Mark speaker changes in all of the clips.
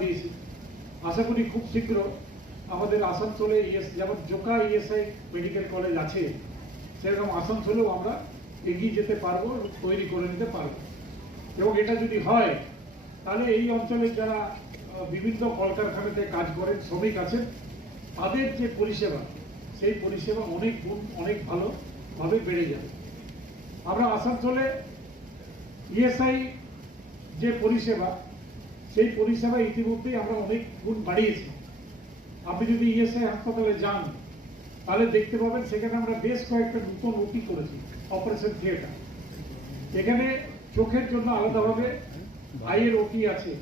Speaker 1: দিয়েছি আশা করি খুব শীঘ্র আমাদের আসানসোলে ইএস যেমন জোকা ইএসআই মেডিকেল কলেজ আছে, সেরকম আসানসোলেও আমরা এগিয়ে যেতে পারব তৈরি করে নিতে পারব। এবং এটা যদি হয়, তাহলে এই অঞ্চলের যারা বিভিন্ন কলকারখানাতে কাজ করেন, শ্রমিক আছেন, তাদের যে পরিষেবা, সেই পরিষেবা অনেক গুণ, অনেক ভালোভাবে বেড়ে যাবে। আমরা আসানসোলে ইএসআই যে পরিষেবা সেই পরিষেবা ইতিমধ্যেই আমরা অনেক গুণ বাড়িয়েছি। আপনি যদি ইএসআই হাসপাতালে যান, তাহলে দেখতে পাবেন সেখানে আমরা বেশ কয়েকটা নতুন ওটি করেছি অপারেশন থিয়েটার এখানে চোখের জন্য আলাদাভাবে ভাইয়ের ওটি আছে।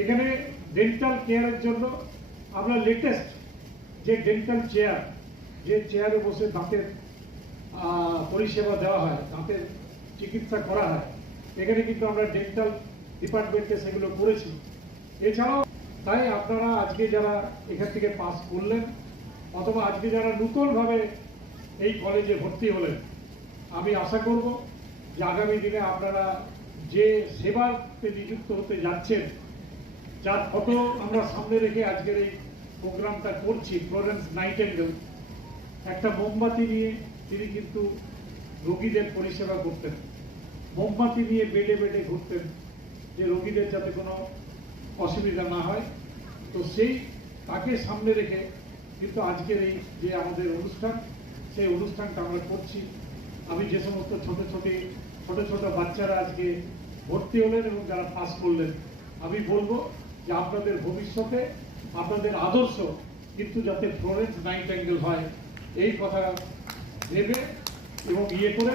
Speaker 1: এখানে ডেন্টাল কেয়ারের জন্য আমরা লেটেস্ট যে ডেন্টাল চেয়ার যে চেয়ারে বসে দাঁতের পরিষেবা দেওয়া হয়, দাঁতের চিকিৎসা করা হয়, এখানে কিন্তু আমরা ডেন্টাল ডিপার্টমেন্টে সেগুলো করেছি। এছাড়াও তাই আপনারা আজকে যারা এখান থেকে পাস করলেন, অথবা আজকে যারা নূতনভাবে এই কলেজে ভর্তি হলেন, আমি আশা করব যে আগামী দিনে আপনারা যে সেবাতে নিযুক্ত হতে যাচ্ছেন, যার ফটো আমরা সামনে রেখে আজকের এই প্রোগ্রামটা করছি ফ্লোরেন্স নাইটেঙ্গেল একটা মোমবাতি নিয়ে তিনি কিন্তু রোগীদের পরিষেবা করতেন। মোমবাতি নিয়ে বেডে বেডে ঘুরতেন। যে রোগীদের যাতে কোনো অসুবিধা না হয়। তো সেই তাকে সামনে রেখে কিন্তু আজকের এই যে আমাদের অনুষ্ঠান, সেই অনুষ্ঠানটা আমরা করছি। আমি যে সমস্ত ছোট ছোট ছোট ছোট বাচ্চারা আজকে ভর্তি হলেন এবং যারা পাস করলেন, আমি বলব যে আপনাদের ভবিষ্যতে, আপনাদের আদর্শ কিন্তু যাতে ফ্লোরেন্স নাইট অ্যাঙ্গেল হয়, এই কথা ভেবে এবং ইয়ে করে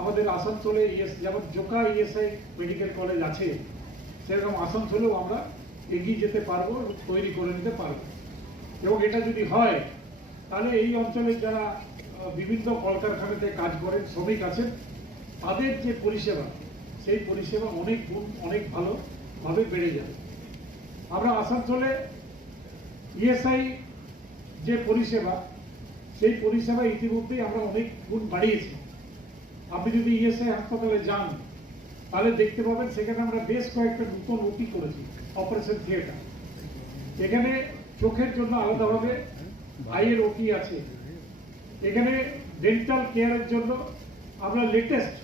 Speaker 1: আমাদের আসানসোলে ইএস যেমন জোকা ইএসআই মেডিকেল কলেজ আছে, সেরকম আসানসোলেও আমরা এগিয়ে যেতে পারব তৈরি করে নিতে পারব। এবং এটা যদি হয়, তাহলে এই অঞ্চলের যারা বিভিন্ন কলকারখানাতে কাজ করেন, শ্রমিক আছেন, তাদের যে পরিষেবা, সেই পরিষেবা অনেক গুণ, অনেক ভালোভাবে বেড়ে যাবে। আমরা আসানসোলে ইএসআই যে পরিষেবা, সেই পরিষেবা ইতিমধ্যেই আমরা অনেক গুণ বাড়িয়েছি। আপনি যদি ইএসআই হাসপাতালে যান, তাহলে দেখতে পাবেন সেখানে আমরা বেশ কয়েকটা নতুন ওটি করেছি অপারেশন থিয়েটার এখানে চোখের জন্য আলাদাভাবে আইয়ের ওটি আছে। এখানে ডেন্টাল কেয়ারের জন্য আমরা লেটেস্ট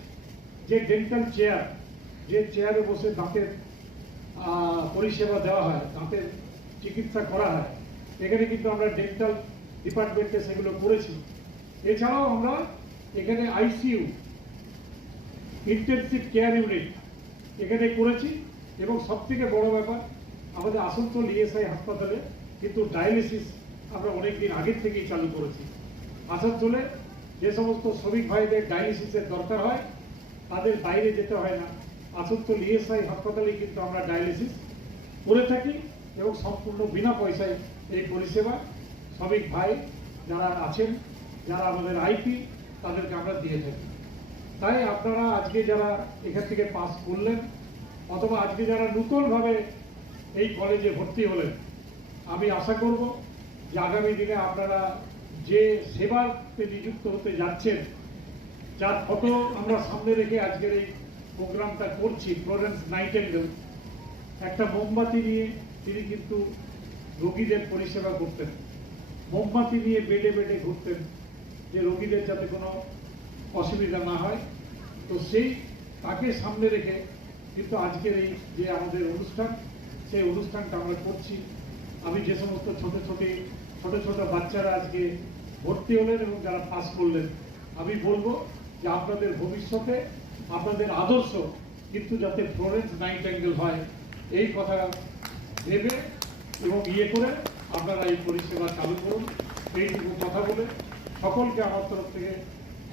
Speaker 1: যে ডেন্টাল চেয়ার যে চেয়ারে বসে দাঁতের পরিষেবা দেওয়া হয়, দাঁতের চিকিৎসা করা হয়, এখানে কিন্তু আমরা ডেন্টাল ডিপার্টমেন্টে সেগুলো করেছি। এছাড়াও আমরা এখানে আইসিইউ ইন্টেনসিভ কেয়ার ইউনিট এখানে করেছি এবং সব থেকে বড় ব্যাপার, আমাদের আসানসোল ইএসআই হাসপাতালে কিন্তু ডায়ালিসিস আমরা অনেক দিন আগের থেকেই চালু করেছি। আসানসোলে যে সমস্ত শ্রমিক ভাইদের ডায়ালিসিসের দরকার হয়, তাদের বাইরে যেতে হয় না। আসানসোল ইএসআই হাসপাতালে কিন্তু আমরা ডায়ালিসিস করে থাকি এবং সম্পূর্ণ বিনা পয়সায় এই পরিষেবা। শ্রমিক ভাই যারা আছেন, যারা আমাদের আইপি তাদেরকে আমরা দিয়ে থাকি। তাই আপনারা আজকে যারা এখান থেকে পাস করলেন, অথবা আজকে যারা নূতনভাবে এই কলেজে ভর্তি হলেন, আমি আশা করব যে আগামী দিনে আপনারা যে সেবাতে নিযুক্ত হতে যাচ্ছেন, যার ফটো আমরা সামনে রেখে আজকের এই প্রোগ্রামটা করছি ফ্লোরেন্স নাইটেঙ্গেল একটা মোমবাতি নিয়ে তিনি কিন্তু রোগীদের পরিষেবা করতেন। মোমবাতি নিয়ে বেডে বেডে ঘুরতেন, যে রোগীদের যাতে কোনো অসুবিধা না হয়। তো সেই তাকে সামনে রেখে কিন্তু আজকের এই যে আমাদের অনুষ্ঠান, সেই অনুষ্ঠানটা আমরা করছি। আমি যে সমস্ত ছোট ছোট ছোট ছোট বাচ্চারা আজকে ভর্তি হলেন এবং যারা পাস করলেন, আমি বলব যে আপনাদের ভবিষ্যতে, আপনাদের আদর্শ কিন্তু যাতে ফ্লোরেন্স নাইট অ্যাঙ্গেল হয়, এই কথা ভেবে এবং ইয়ে করে আপনারা এই পরিষেবা চালু করুন। এইটুকু কথা বলে সকলকে আমার তরফ থেকে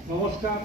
Speaker 1: নমস্কার